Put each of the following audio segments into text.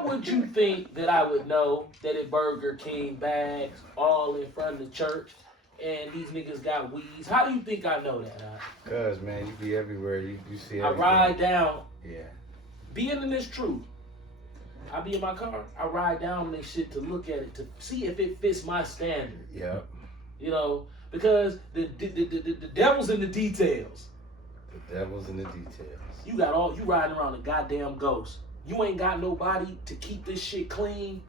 how would you think that I would know that it Burger King bags all in front of the church and these niggas got weeds? How do you think I know that? Cause man, you be everywhere. You see I everything. ride down. Yeah. Being in this truth, I be in my car. I ride down on this shit to look at it to see if it fits my standard. Yep. You know, because the devil's in the details. The devil's in the details. You riding around a goddamn ghost. You ain't got nobody to keep this shit clean.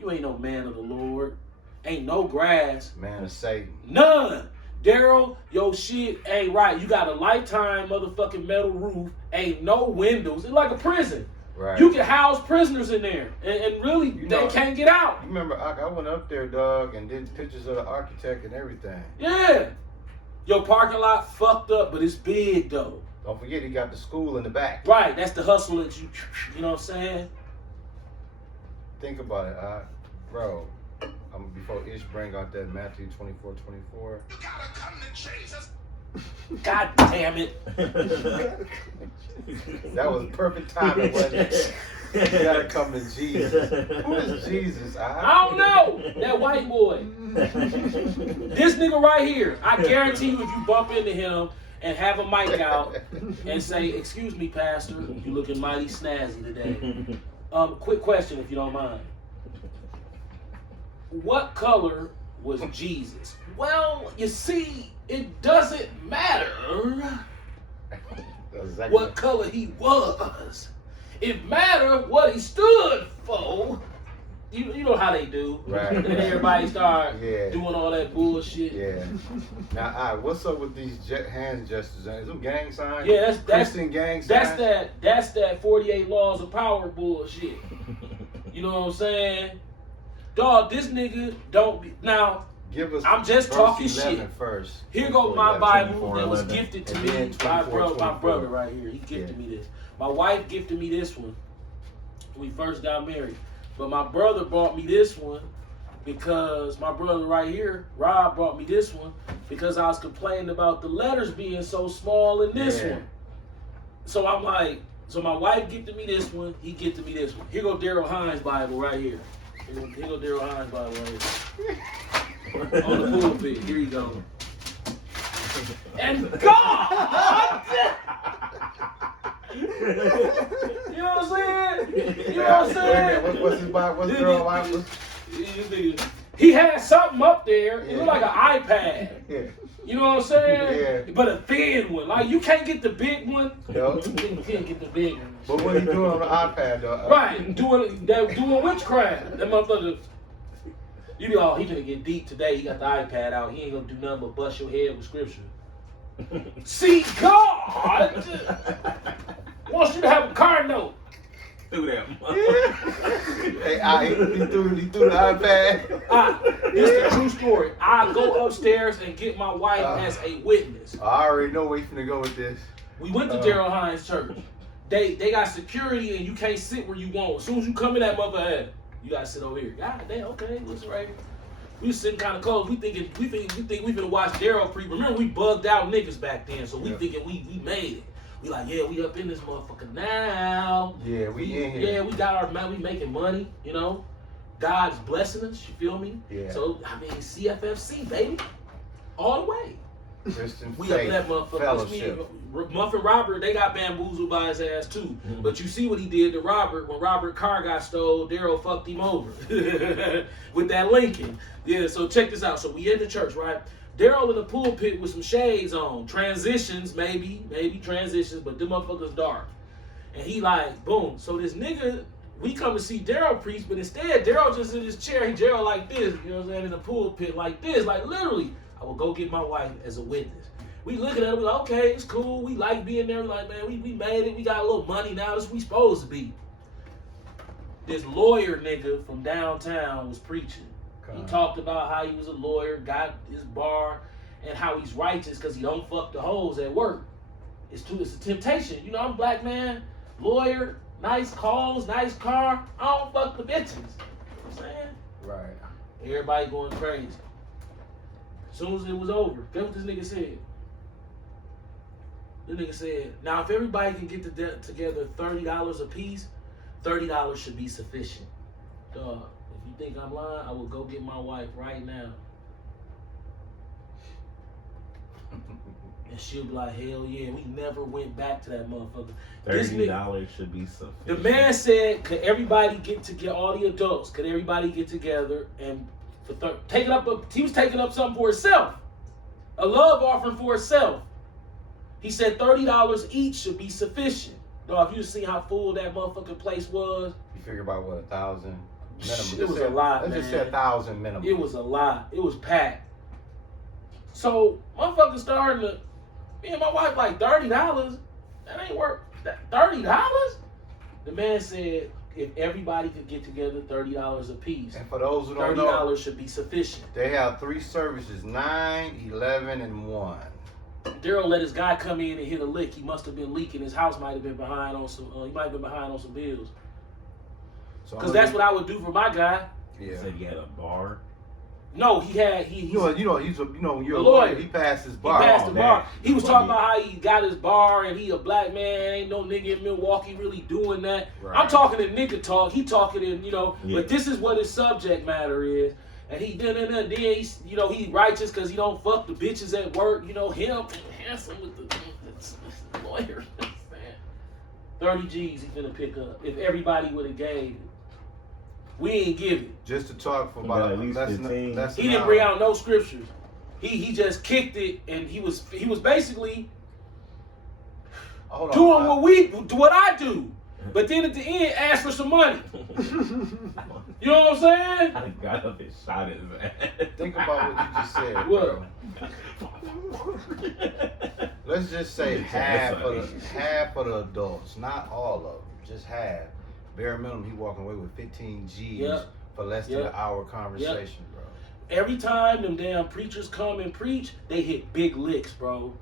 You ain't no man of the Lord. Ain't no grass. Man of Satan. None. Daryl, your shit ain't right. You got a lifetime motherfucking metal roof. Ain't no windows. It's like a prison. Right. You can house prisoners in there. And really, they can't get out. You remember, I went up there, dog, and did pictures of the architect and everything. Yeah. Your parking lot fucked up, but it's big, though. Don't forget, he got the school in the back. Right. That's the hustle that you know what I'm saying? Think about it, bro. Before Ish bring out that Matthew 24:24. You gotta come to Jesus. God damn it. That was perfect timing, wasn't it? You gotta come to Jesus. Who is Jesus? I don't know. That white boy. This nigga right here. I guarantee you if you bump into him and have a mic out and say, "Excuse me, Pastor, you looking mighty snazzy today." Quick question if you don't mind. What color was Jesus? Well, you see, it doesn't matter what color he was. It mattered what he stood for. You know how they do. Right. And then everybody start doing all that bullshit. Yeah. Now, what's up with these hand gestures? Is them gang signs? Yeah, that's Christian gang signs. That's that 48 laws of power bullshit. You know what I'm saying? Dog, this nigga don't be now. Give us I'm just talking shit. First. Here goes my Bible that was 11. gifted to And me then by 24, my brother right here. He gifted me this. My wife gifted me this one when we first got married. But my brother bought me this one because my brother right here, Rob, brought me this one because I was complaining about the letters being so small in this one. So I'm like, so my wife gifted me this one, he gifted me this one. Here go Daryl Hines Bible right here. Here go Daryl Hines Bible right here. On the pulpit. Here you go. And God! You know what I'm saying? You know what I'm saying? What's his Bible? What's Daryl Bible? He had something up there. It looked like an iPad. Yeah. You know what I'm saying? Yeah. But a thin one. Like, you can't get the big one. No. You can't get the big one. But what he doing on the iPad, though? Right. Doing witchcraft. That motherfucker. You know, he gonna get deep today. He got the iPad out. He ain't gonna do nothing but bust your head with scripture. See, God wants you to have a car note. Through that. Hey, he threw the iPad. This is the true story. I go upstairs and get my wife as a witness. I already know where you finna go with this. We went to Daryl Hines Church. They got security and you can't sit where you want. As soon as you come in that motherfucker, you gotta sit over here. God damn, okay, listen right here. We sitting kind of close. We think we finna watch Daryl preach. Remember, we bugged out niggas back then, so we thinking we made it. We like, yeah, we up in this motherfucker now. Yeah, we in here. Yeah, we got our money. We making money. You know, God's blessing us. You feel me? Yeah. So I mean, CFFC baby, all the way. Christian We up in faith, that motherfucker. fellowship. Muffin Robert, they got bamboozled by his ass too. Mm-hmm. But you see what he did to Robert when Robert car got stole. Daryl fucked him over with that Lincoln. Yeah. So check this out. So we in the church, right? Daryl in the pulpit with some shades on, transitions, maybe transitions, but them motherfuckers dark. And he like, boom. So this nigga, we come to see Daryl preach, but instead Daryl just in his chair. He Daryl like this, you know what I'm saying, in the pulpit like this, like literally. I will go get my wife as a witness. We looking at it, we like, okay, it's cool. We like being there. We like, man, we made it. We got a little money now. This we supposed to be. This lawyer nigga from downtown was preaching. He talked about how he was a lawyer, got his bar, and how he's righteous because he don't fuck the hoes at work. It's a temptation. You know, I'm a black man, lawyer, nice calls, nice car. I don't fuck the bitches. You know what I'm saying? Right. Everybody going crazy. As soon as it was over, guess what this nigga said? This nigga said, now if everybody can get together $30 a piece, $30 should be sufficient. Dog, if you think I'm lying, I will go get my wife right now. And she'll be like, hell yeah, we never went back to that motherfucker. This nigga, $30 should be sufficient. the man said, could everybody get together, all the adults, could everybody get together and he was taking up something for himself. A love offering for himself. He said $30 each should be sufficient. Dog, if you see how full that motherfucking place was. You figure about what, 1,000 minimum? It was a lot, man. Let's just say 1,000 minimum. It was a lot. It was packed. So, motherfuckers starting to, me and my wife like, $30? That ain't worth that. $30? The man said, if everybody could get together $30 a piece, And for those who don't $30 know, should be sufficient. they have 3 services, 9, 11, and 1. Daryl let his guy come in and hit a lick. He must have been leaking. His house might have been behind on some. He might have been behind on some bills. So Because that's what I would do for my guy. You Yeah. said you had a bar. No, he had You know, when you're A a lawyer. lawyer, he passed his He bar. passed the Oh, bar. man. He was Funny. talking about how he got his bar and he a black man. Ain't no nigga in Milwaukee really doing that. Right. I'm talking in nigga talk. He talking in, Yeah. but this is what his subject matter is. And he then he's, he righteous because he don't fuck the bitches at work. Him handsome with the lawyer. 30 G's he finna pick up if everybody would have gave it. We ain't give it. Just to talk for You about got at least 15. less He than didn't an bring hour. out no scriptures. He just kicked it, and he was basically Hold doing on. what I do. But then at the end, ask for some money. You know what I'm saying? I got up and shot his ass. Think about what you just said, What? bro. Let's just say half of the adults, not all of them, just half. Bare minimum, he walking away with 15 G's Yep. for less than Yep. an hour conversation, bro. Every time them damn preachers come and preach, they hit big licks, bro.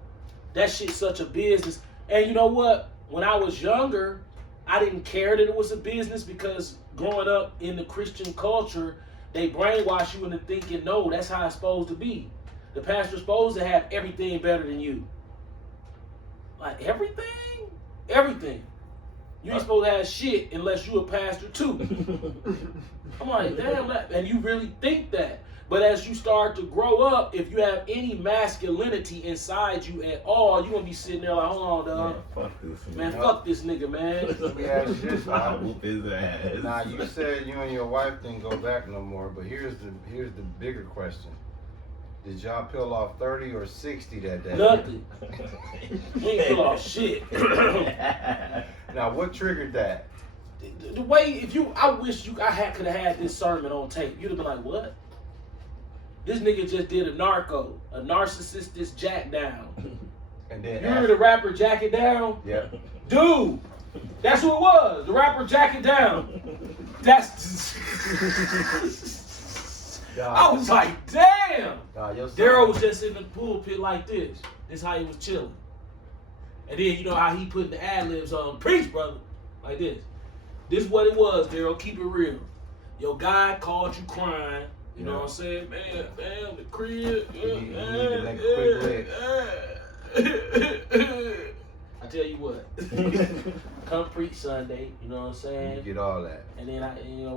That shit's such a business. And you know what? When I was younger, I didn't care that it was a business because growing up in the Christian culture, they brainwash you into thinking, no, that's how it's supposed to be. The pastor's supposed to have everything better than you. Like everything? Everything. You ain't supposed to have shit unless you a pastor too. I'm like, damn, and you really think that. But as you start to grow up, if you have any masculinity inside you at all, you're going to be sitting there like, hold on, dog. Fuck this Man, nigga. fuck this nigga, man. Let me ask you this, I'll Bob. whoop his ass. Now you said you and your wife didn't go back no more, but here's the bigger question: did y'all peel off 30 or 60 that day? Nothing. We ain't feel off shit. Now what triggered that? The way, I wish I could have had this sermon on tape. You'd have been like, what? This nigga just did a narcissistic jack down. And then You heard the rapper Jack It Down? yeah. Dude, that's who it was. The rapper Jack It Down. That's. I was like, damn. Your son- Daryl was just in the pulpit like this. This how he was chilling. And then you know how he putting the ad-libs on. Preach, brother. Like this. This is what it was, Daryl. Keep it real. Your guy called you crying. You know what I'm saying? Man, damn, the crib. You need to make a quick lick. I tell you what. Come preach Sunday. You know what I'm You saying? get all that. And then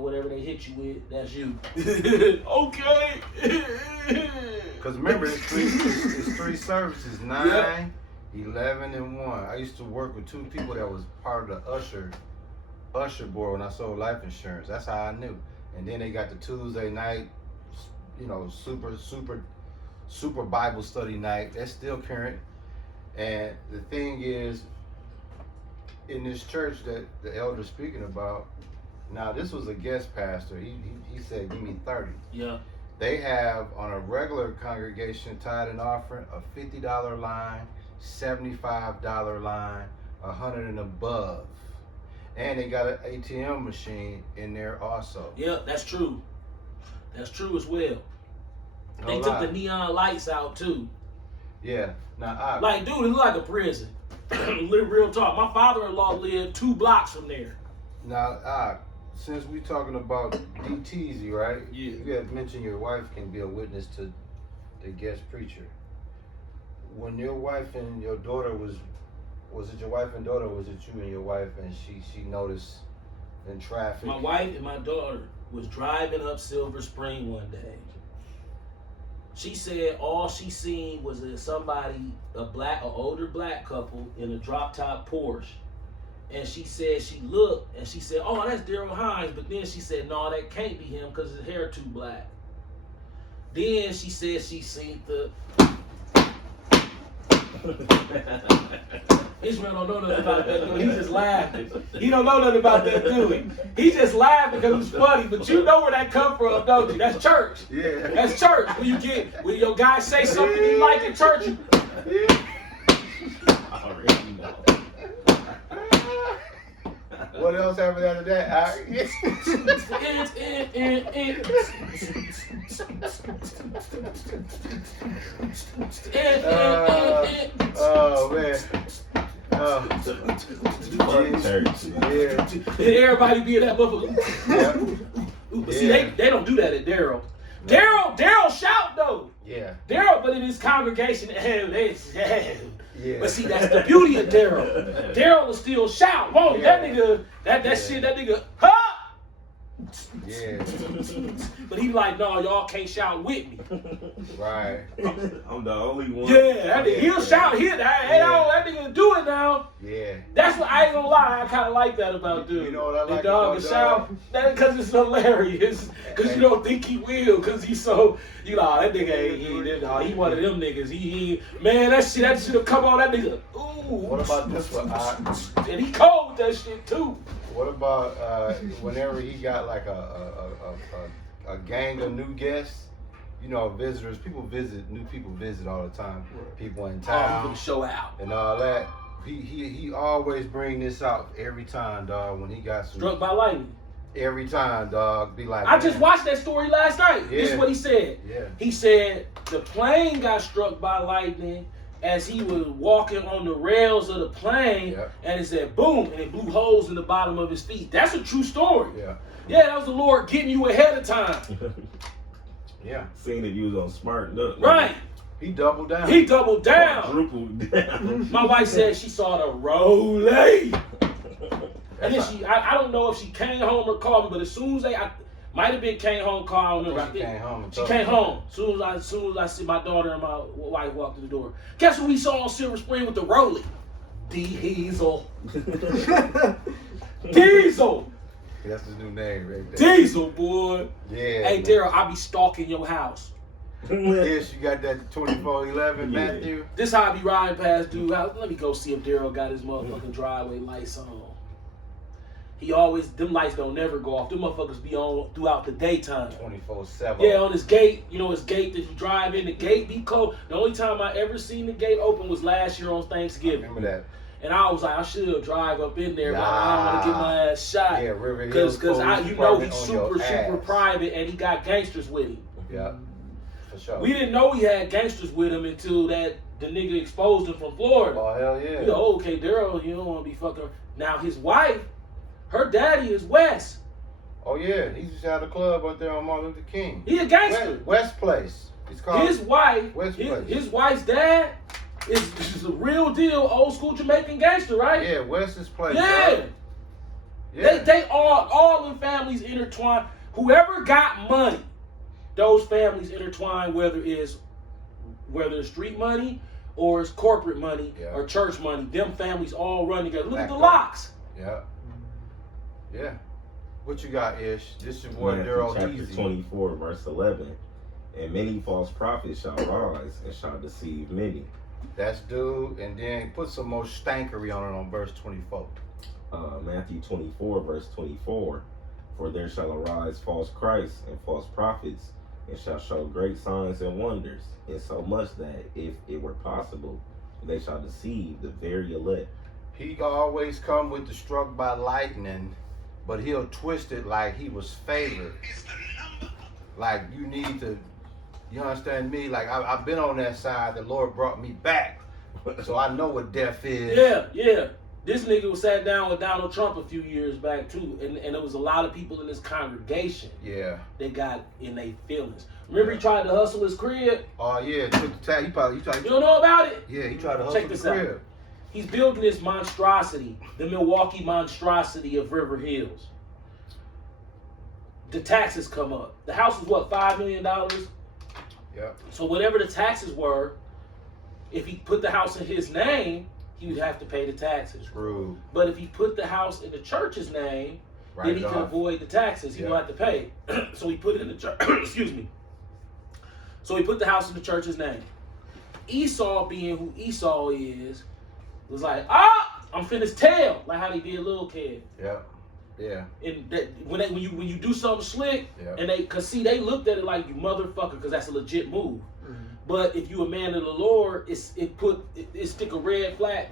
whatever they hit you with, that's you. Okay. Because remember, it's 3 services, 9, 11, and 1. I used to work with 2 people that was part of the usher board when I sold life insurance. That's how I knew. And then they got the Tuesday night, super Bible study night. That's still current. And the thing is, in this church that the elder's speaking about, now this was a guest pastor. He said, give me 30. Yeah. They have on a regular congregation tithe and offering a $50 line, $75 line, 100 and above. And they got an ATM machine in there also. Yeah, that's true. That's true as well. No They took lie. the neon lights out too. Yeah. Now Like, dude, it look like a prison. Real talk. My father-in-law lived 2 blocks from there. since we talking about DTZ, right? Yeah. You had mentioned your wife can be a witness to the guest preacher. When your wife and your daughter was it your wife and daughter, or was it you and your wife, and she noticed in traffic. My wife and my daughter was driving up Silver Spring one day. She said all she seen was somebody, an older black couple in a drop top Porsche. And she said she looked and she said, oh, that's Daryl Hines. But then she said, no, that can't be him because his hair too black. Then she said she seen the... Ishmael don't know nothing about that, dude. He just laughing. He don't know nothing about that, dude. He just laughing because it's funny. But you know where that come from, don't you? That's church. Yeah. That's church. When your guy say something you like in church, you... I already know. What else happened after that? Oh man. Fuck church. Yeah. And everybody be in that motherfucker. Yeah. But see, they don't do that at Daryl. Daryl shout though. Yeah. Daryl, but in his congregation, Yeah. But see, that's the beauty of Daryl. Daryl will still shout, won't he? That nigga, that nigga, huh? Yeah. But he like, no, y'all can't shout with me. Right. I'm the only one. Yeah, that nigga, he'll shout here. That nigga do it now. Yeah. That's what I ain't gonna lie. I kind of like that about dude. You know what I like the dog about can shout. That because it's hilarious. Because you don't think he will. Because he's so, you know, that nigga ain't. He one of them niggas. He man, that shit have come on. That nigga. Ooh. What about this one? And he cold with that shit too. What about whenever he got like a gang of new guests? You know, visitors. New people visit all the time. People in Oh, town for the show out. and all that. He always bring this out every time, dog. When he got some, Struck by lightning. every time, dog. Be like, I just watched that story last night. This is Yeah. what he said. Yeah. He said the plane got struck by lightning as he was walking on the rails of the plane, Yep. and it said boom, and it blew holes in the bottom of his feet. That's a true story. Yeah. Yeah, that was the Lord getting you ahead of time. Yeah. Seeing if you was on smart enough. Right. He doubled down. He doubled down. Quadrupled down. My wife said she saw the Rollie. And then That's I don't know if she came home or called me, but as soon as might have been came home, called, I don't remember. She came home. And She told came me. home. Soon as I see my daughter and my wife walk through the door. Guess what we saw on Silver Spring with the Rollie? Diesel. Diesel. That's his new name right there. Diesel, boy. Yeah. Hey, man. Daryl, I be stalking your house. Yes, you got that 2411, Yeah. Matthew. This how I be riding past dude house. Let me go see if Daryl got his motherfucking driveway lights on. He always, them lights don't never go off. Them motherfuckers be on throughout the daytime. 24/7. Yeah, on his gate, you know his gate that you drive in, the gate be closed. The only time I ever seen the gate open was last year on Thanksgiving. Remember that? And I was like, I should drive up in there, but I don't want to get my ass shot. Yeah, River Hills Cause Police you know Department he's on your super ass. private and he got gangsters with him. Yeah, for sure. We didn't know he had gangsters with him until the nigga exposed him from Florida. Oh, hell yeah. You know, oh, okay, Daryl, you don't want to be fucking. Now his wife, her daddy is Wes. Oh, yeah. He used to have a club out there on Martin Luther King. He a gangster. West Place. It's called His wife, West Place. his wife's dad is a real deal old school Jamaican gangster, right? Yeah, West's Place. Yeah. Bro. Yeah. They all them families intertwine. Whoever got money, those families intertwine, whether it's street money or it's corporate money Yeah. or church money. Them families all run together. Look at the Backed up. locks. Yeah. Yeah. What you got, Ish? This your boy Matthew Daryl chapter Easy. 24, verse 11. And many false prophets shall rise and shall deceive many. That's dude. And then put some more stankery on it on verse 24. Matthew 24, verse 24. For there shall arise false Christs and false prophets, and shall show great signs and wonders, insomuch that, if it were possible, they shall deceive the very elect. He always come with the struck by lightning, but he'll twist it like he was favored. Like you need to, you understand me? Like I've been on that side. The Lord brought me back, so I know what death is. Yeah. This nigga was sat down with Donald Trump a few years back too, and there was a lot of people in this congregation Yeah. that got in their feelings. Remember he tried to hustle his crib? Oh yeah. Took the tag. He tried. You don't know about it? Yeah. He tried to hustle Check the this out. crib. He's building this monstrosity, the Milwaukee monstrosity of River Hills. the taxes come up. The house was what, $5 million? Yep. So whatever the taxes were, if he put the house in his name, he would have to pay the taxes. Screwed. But if he put the house in the church's name, then Right he can off. avoid the taxes. He Yeah. don't have to pay. So he put it in the church. Excuse me. So he put the house in the church's name. Esau, being who Esau is, was like, I'm finna tell, like how they did Lil Kid. Yep. Yeah. And that when you do something slick, Yeah. and they looked at it like, you motherfucker, because that's a legit move. But if you a man of the Lord, it stick a red flag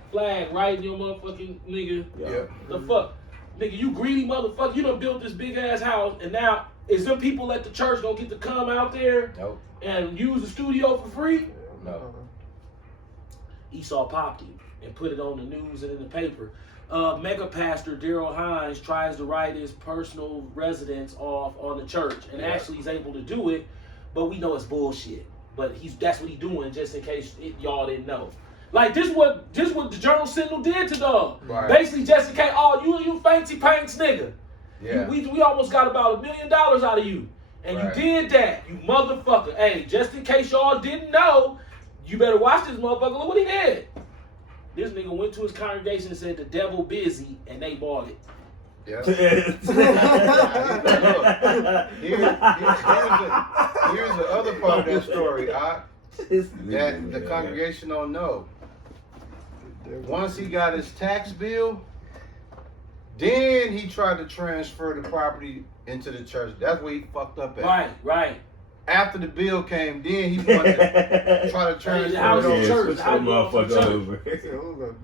right in your motherfucking nigga. Yep. The fuck, nigga, you greedy motherfucker. You done built this big ass house, and now is there people at the church gonna get to come out there Nope. and use the studio for free? No. Esau popped it and put it on the news and in the paper. Mega pastor Daryl Hines tries to write his personal residence off on the church, and Yeah. actually he's able to do it, but we know it's bullshit. But that's what he's doing, just in case y'all didn't know. Like this what the Journal Sentinel did to dog. Right. Basically, just in case, you fancy pants nigga. Yeah. We almost got about $1 million out of you, and Right. you did that, you motherfucker. Hey, just in case y'all didn't know, you better watch this motherfucker. Look what he did. This nigga went to his congregation and said the devil busy, and they bought it. Yep. Here's Here's the other part of that story. That the congregation don't know. Once he got his tax bill, then he tried to transfer the property into the church. That's where he fucked up at. Right. After the bill came, then he wanted to try to transfer the house it is over. church. How you going from church?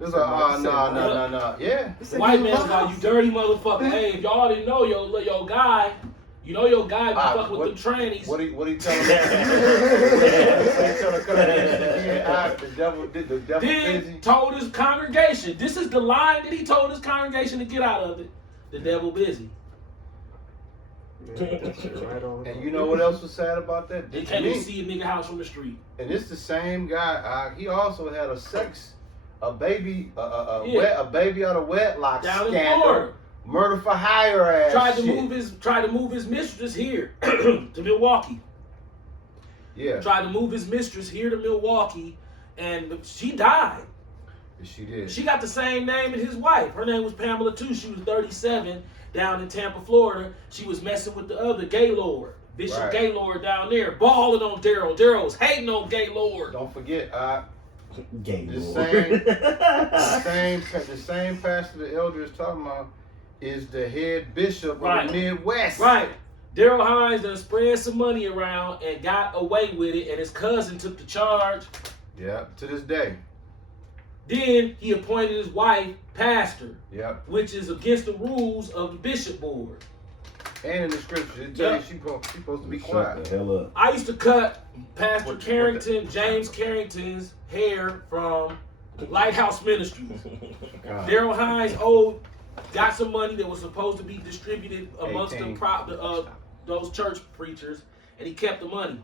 It's like, no. Yeah. White man's like, you dirty motherfucker. Hey, if y'all didn't know, your guy, be fucking with them trannies. What he tell him? The devil Then busy. told his congregation. This is the line that he told his congregation to get out of it. The devil busy. And you know what else was sad about that? They can't even see a nigga house from the street. And it's the same guy. He also had a baby out of wedlock Down in scandal. Florida. Murder for hire ass. Tried to shit. move his mistress here to Milwaukee. Yeah. Tried to move his mistress here to Milwaukee, and she died. She did. She got the same name as his wife. Her name was Pamela too. She was 37 down in Tampa, Florida. She was messing with the other Gaylord, Bishop Right. Gaylord down there, balling on Daryl. Daryl was hating on Gaylord. Don't forget, Game the same pastor the elder is talking about is the head bishop Right. of the Midwest. Right. Daryl Hines done spread some money around and got away with it, and his cousin took the charge. Yeah, to this day. Then he appointed his wife pastor, Yep. which is against the rules of the bishop board. And in the scripture, it tells you she's supposed to be quiet. Shut the hell up. I used to cut Pastor What Carrington, James Carrington's hair from Lighthouse Ministries. God. Daryl Hines got some money that was supposed to be distributed amongst 18. those church preachers, and he kept the money.